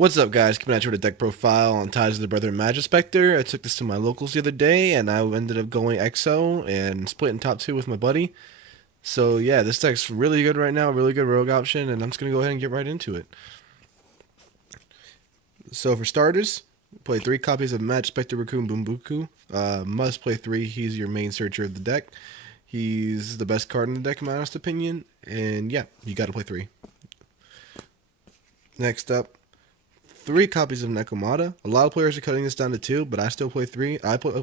What's up, guys? Coming at you with a deck profile on Ties of the Brother Majespecter. I took this to my locals the other day, and I ended up going X-0 and splitting top two with my buddy. So yeah, this deck's really good right now, really good rogue option, and I'm just gonna go ahead and get right into it. So for starters, play 3 copies of Majespecter Raccoon Boombuku. Must play 3. He's your main searcher of the deck. He's the best card in the deck, in my honest opinion, and yeah, you gotta play 3. Next up, 3 copies of Nekomata. A lot of players are cutting this down to 2, but I still play 3.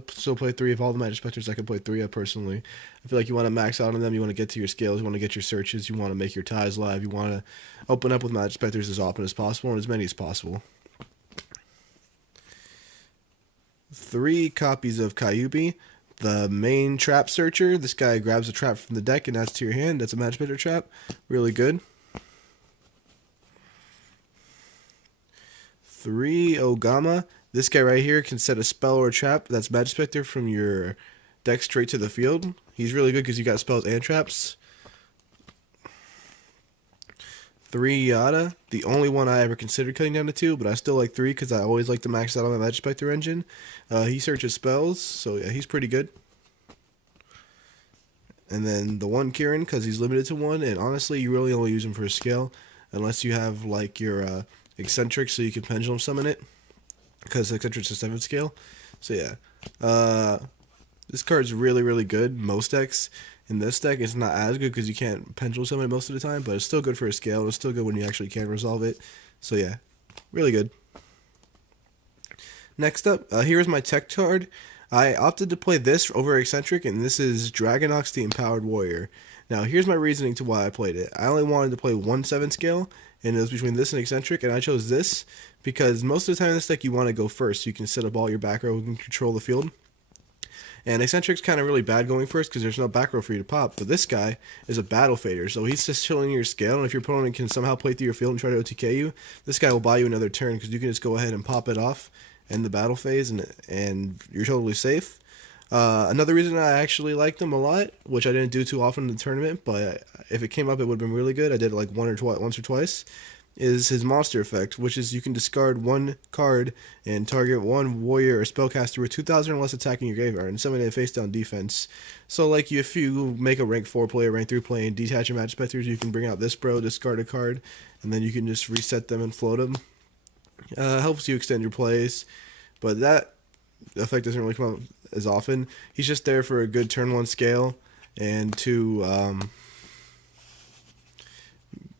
Still play 3 of all the Majespecters. I can play 3 of personally. I feel like you want to max out on them. You want to get to your scales. You want to get your searches. You want to make your ties live. You want to open up with Majespecters as often as possible and as many as possible. 3 copies of Kyubi, the main trap searcher. This guy grabs a trap from the deck and adds to your hand. That's a Majespecter trap. Really good. 3 Ogama. This guy right here can set a spell or a trap that's Majespecter from your deck straight to the field. He's really good because you got spells and traps. 3 Yada. The only one I ever considered cutting down to 2, but I still like 3 because I always like to max out on my Majespecter engine. He searches spells, so yeah, he's pretty good. And then the 1 Kirin because he's limited to 1, and honestly, you really only use him for a scale unless you have like your eccentric, so you can pendulum summon it because eccentric's a 7 scale. So yeah, this card's really good. Most decks. In this deck, it's not as good because you can't pendulum summon it most of the time, but it's still good for a scale. It's still good when you actually can resolve it. So yeah, really good. Next up, here's my tech card. I opted to play this over eccentric, and this is Dragonox the Empowered Warrior. Now, here's my reasoning to why I played it. I only wanted to play 1 7 scale, and it was between this and eccentric, and I chose this because most of the time in this deck you want to go first. You can set up all your back row and control the field. And eccentric's kind of really bad going first because there's no back row for you to pop. But this guy is a battle fader, so he's just chilling your scale, and if your opponent can somehow play through your field and try to OTK you, this guy will buy you another turn because you can just go ahead and pop it off in the battle phase, and you're totally safe. Another reason I actually liked him a lot, which I didn't do too often in the tournament, but if it came up, it would have been really good. I did it like once or twice. Is his monster effect, which is you can discard 1 card and target 1 warrior or spellcaster with 2,000 or less attacking your graveyard and summon a face down defense. So like if you make a rank 4 player, rank 3 play, and detach your Majespecters, you can bring out this bro, discard a card, and then you can just reset them and float them. Helps you extend your plays, but that effect doesn't really come out as often. He's just there for a good turn 1 scale and to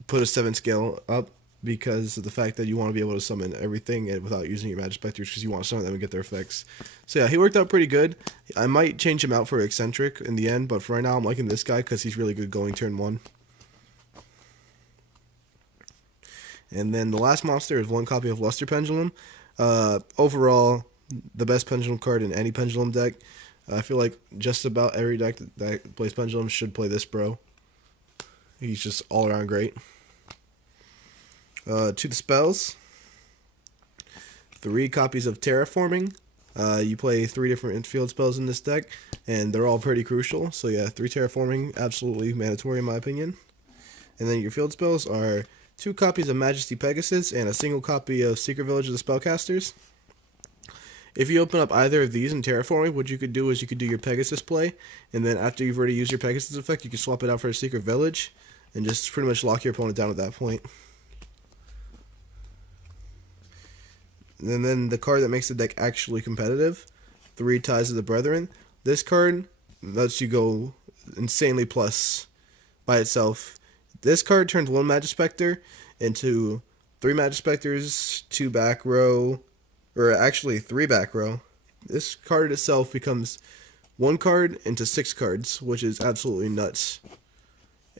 put a 7 scale up because of the fact that you want to be able to summon everything without using your Majespecters because you want to summon them and get their effects. So yeah, he worked out pretty good. I might change him out for eccentric in the end, but for right now I'm liking this guy because he's really good going turn 1. And then the last monster is 1 copy of Luster Pendulum. Overall, the best pendulum card in any pendulum deck. I feel like just about every deck that plays pendulum should play this bro. He's just all around great. To the spells, 3 copies of Terraforming. You play 3 different field spells in this deck, and they're all pretty crucial. So yeah, 3 Terraforming, absolutely mandatory in my opinion. And then your field spells are 2 copies of Majesty Pegasus and a single copy of Secret Village of the Spellcasters. If you open up either of these in Terraforming, what you could do is you could do your Pegasus play, and then after you've already used your Pegasus effect, you can swap it out for a Secret Village, and just pretty much lock your opponent down at that point. And then the card that makes the deck actually competitive, 3 Ties of the Brethren. This card lets you go insanely plus by itself. This card turns 1 Majespecter into 3 Majespecters, 2 back row, or actually 3 back row. This card itself becomes 1 card into 6 cards, which is absolutely nuts.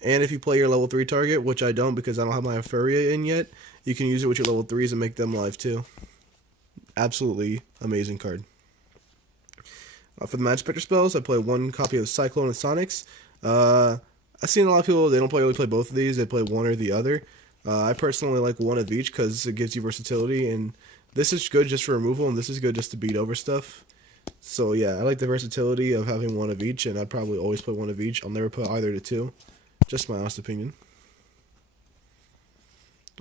And if you play your level 3 target, which I don't because I don't have my Euphoria in yet, you can use it with your level 3s and make them live too. Absolutely amazing card. For the Majespecter spells, I play 1 copy of Cyclone and Sonics. I've seen a lot of people, they don't really play both of these, they play one or the other. I personally like 1 of each because it gives you versatility, and this is good just for removal, and this is good just to beat over stuff. So yeah, I like the versatility of having 1 of each, and I'd probably always play 1 of each. I'll never put either to 2. Just my honest opinion.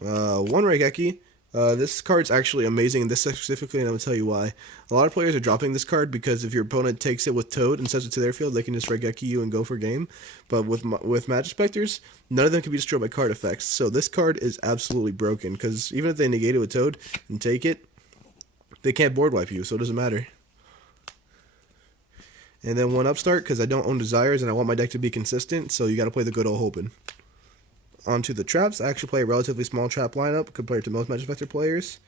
1 Raigeki. This card's actually amazing, and this specifically, and I'm going to tell you why. A lot of players are dropping this card because if your opponent takes it with Toad and sends it to their field, they can just Regeki you and go for game. But with Majespecters, none of them can be destroyed by card effects. So this card is absolutely broken, because even if they negate it with Toad and take it, they can't board wipe you, so it doesn't matter. And then one upstart, because I don't own Desires and I want my deck to be consistent, so you got to play the good old Hopin'. Onto the traps, I actually play a relatively small trap lineup compared to most Majespecter players.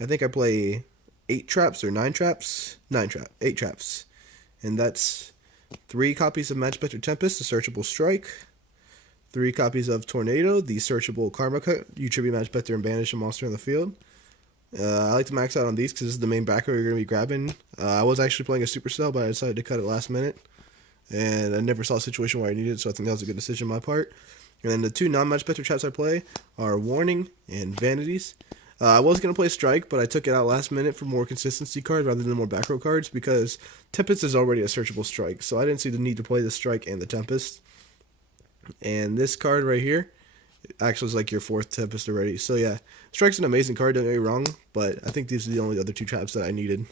I think I play 8 traps or 9 traps? 8 traps. And that's 3 copies of Majespecter Tempest, the searchable strike. 3 copies of Tornado, the searchable Karma Cut. You tribute Majespecter and banish a monster on the field. I like to max out on these because this is the main back row you're going to be grabbing. I was actually playing a Supercell, but I decided to cut it last minute. And I never saw a situation where I needed it, so I think that was a good decision on my part. And then the 2 non-Majespecter traps I play are Warning and Vanities. I was going to play Strike, but I took it out last minute for more consistency cards rather than more back row cards because Tempest is already a searchable strike. So I didn't see the need to play the Strike and the Tempest. And this card right here actually is like your 4th Tempest already. So yeah, Strike's an amazing card, don't get me wrong, but I think these are the only other 2 traps that I needed.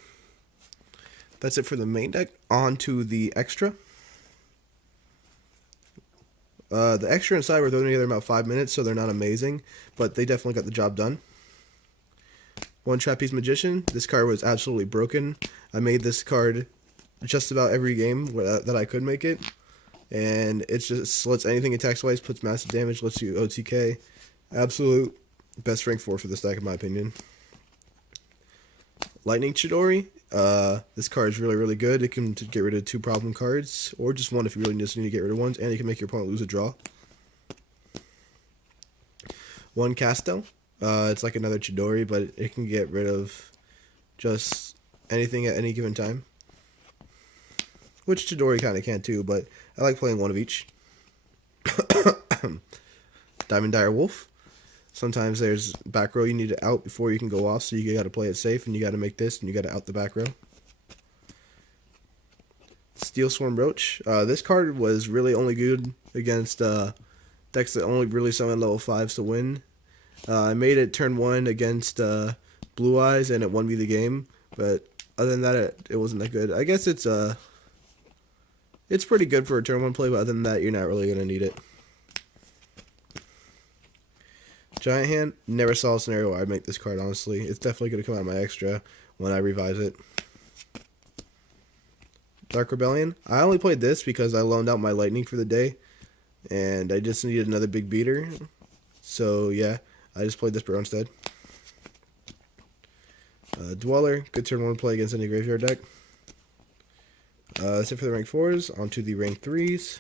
That's it for the main deck. On to the extra. The extra and side were thrown together in about 5 minutes, so they're not amazing, but they definitely got the job done. 1 Trapeze Magician. This card was absolutely broken. I made this card just about every game that I could make it. And it just lets anything attack twice, puts massive damage, lets you OTK. Absolute best rank 4 for this deck, in my opinion. Lightning Chidori. This card is really, really good. It can get rid of 2 problem cards, or just 1 if you really just need to get rid of ones, and you can make your opponent lose a draw. 1 Castel. It's like another Chidori, but it can get rid of just anything at any given time. Which Chidori kind of can too, but I like playing 1 of each. Diamond Dire Wolf. Sometimes there's back row you need to out before you can go off, so you got to play it safe, and you got to make this, and you got to out the back row. Steel Swarm Roach. This card was really only good against decks that only really summon level 5s to win. I made it turn 1 against Blue Eyes, and it won me the game, but other than that, it wasn't that good. I guess it's pretty good for a turn 1 play, but other than that, you're not really going to need it. Giant Hand. Never saw a scenario where I'd make this card, honestly. It's definitely going to come out of my extra when I revise it. Dark Rebellion. I only played this because I loaned out my Lightning for the day, and I just needed another big beater. So, yeah, I just played this Bro instead. Dweller. Good turn 1 play against any graveyard deck. That's it for the rank 4s. On to the rank 3s.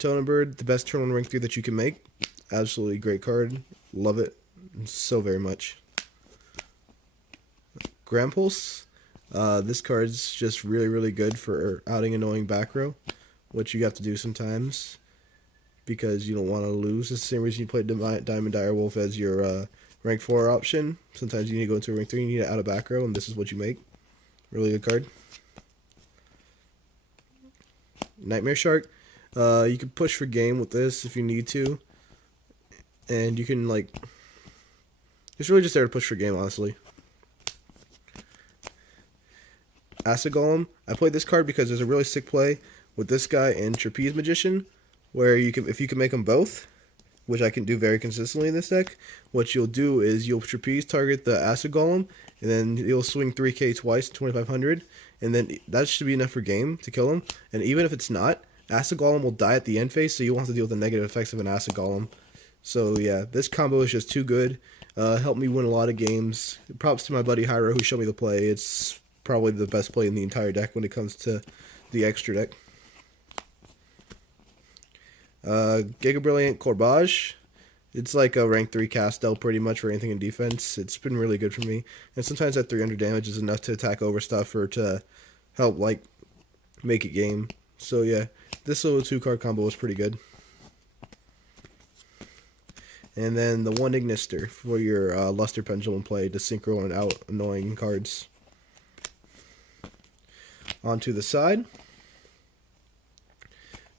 Tonenbird, the best turn 1 rank 3 that you can make. Absolutely great card. Love it so very much. Grampulse. This card's just really, really good for outing annoying back row, which you have to do sometimes because you don't want to lose. It's the same reason you play Diamond Dire Wolf as your rank 4 option. Sometimes you need to go into rank 3 and you need to out a back row, and this is what you make. Really good card. Nightmare Shark. You can push for game with this if you need to. And you can, like... It's really just there to push for game, honestly. Acid Golem. I played this card because there's a really sick play with this guy and Trapeze Magician, where you can, if you can make them both, which I can do very consistently in this deck, what you'll do is you'll Trapeze target the Acid Golem, and then you'll swing 3k twice, 2500, and then that should be enough for game to kill him. And even if it's not, Acid Golem will die at the end phase, so you won't have to deal with the negative effects of an Acid Golem. So yeah, this combo is just too good. Helped me win a lot of games. Props to my buddy Hyro who showed me the play. It's probably the best play in the entire deck when it comes to the extra deck. Giga Brilliant Corbage. It's like a rank 3 Castel pretty much for anything in defense. It's been really good for me. And sometimes that 300 damage is enough to attack over stuff or to help like make it game. So yeah, this little 2-card combo was pretty good. And then the 1 Ignister for your Luster Pendulum play to synchro and out annoying cards. Onto the side.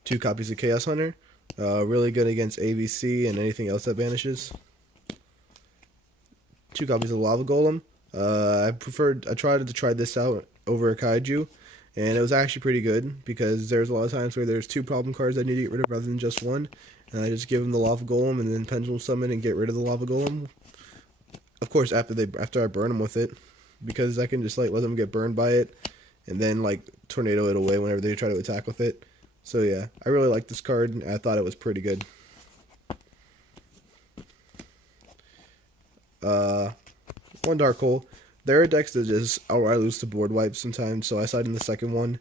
2 copies of Chaos Hunter. Really good against AVC and anything else that vanishes. 2 copies of Lava Golem. I tried to try this out over a Kaiju, and it was actually pretty good because there's a lot of times where there's 2 problem cards I need to get rid of rather than just one. And I just give them the Lava Golem and then Pendulum Summon and get rid of the Lava Golem. Of course, after I burn them with it, because I can just like let them get burned by it, and then like tornado it away whenever they try to attack with it. So yeah, I really like this card, and I thought it was pretty good. One Dark Hole. There are decks that just outright lose to board wipes sometimes, so I side in the second one.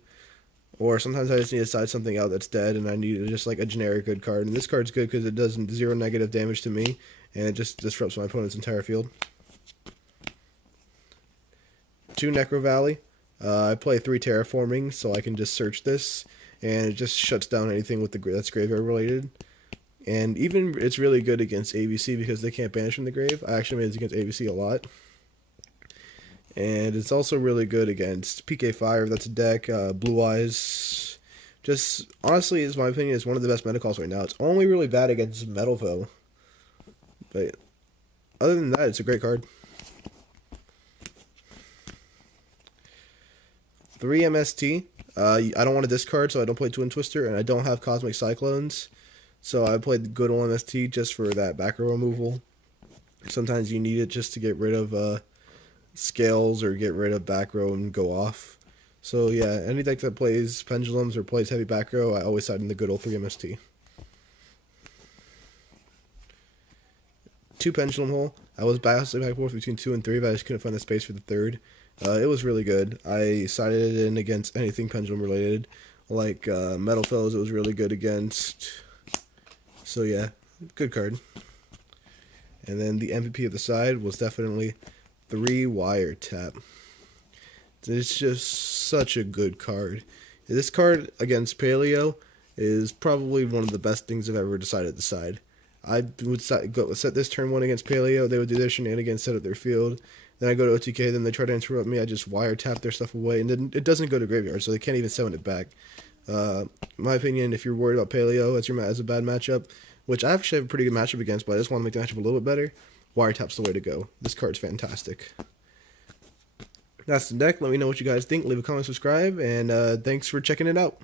Or sometimes I just need to side something out that's dead, and I need just like a generic good card. And this card's good because it does 0 negative damage to me, and it just disrupts my opponent's entire field. 2 Necro Valley. I play 3 Terraforming, so I can just search this, and it just shuts down anything with that's graveyard related. And even it's really good against AVC because they can't banish from the grave. I actually made it against AVC a lot. And it's also really good against PK Fire. That's a deck. Blue Eyes. Just, honestly, is my opinion, is one of the best meta calls right now. It's only really bad against Metal Foe. But other than that, it's a great card. 3 MST. I don't want to discard, so I don't play Twin Twister, and I don't have Cosmic Cyclones. So I played the good old MST just for that back row removal. Sometimes you need it just to get rid of scales or get rid of back row and go off. So yeah, any deck that plays pendulums or plays heavy back row, I always side in the good old 3 MST. 2 Pendulum Hole. I was bouncing back and forth between 2 and 3, but I just couldn't find the space for the third. It was really good. I sided it in against anything pendulum related, like Metal Foes. It was really good against. So yeah, good card. And then the MVP of the side was definitely 3 Wiretap. It's just such a good card. This card against Paleo is probably one of the best things I've ever decided to side. I would set this turn 1 against Paleo. They would do their shenanigans, set up their field. Then I go to OTK. Then they try to interrupt me. I just Wiretap their stuff away, and then it doesn't go to graveyard, so they can't even summon it back. My opinion, if you're worried about Paleo as a bad matchup, which I actually have a pretty good matchup against, but I just want to make the matchup a little bit better, Wiretap's the way to go. This card's fantastic. That's the deck. Let me know what you guys think. Leave a comment, subscribe, and thanks for checking it out.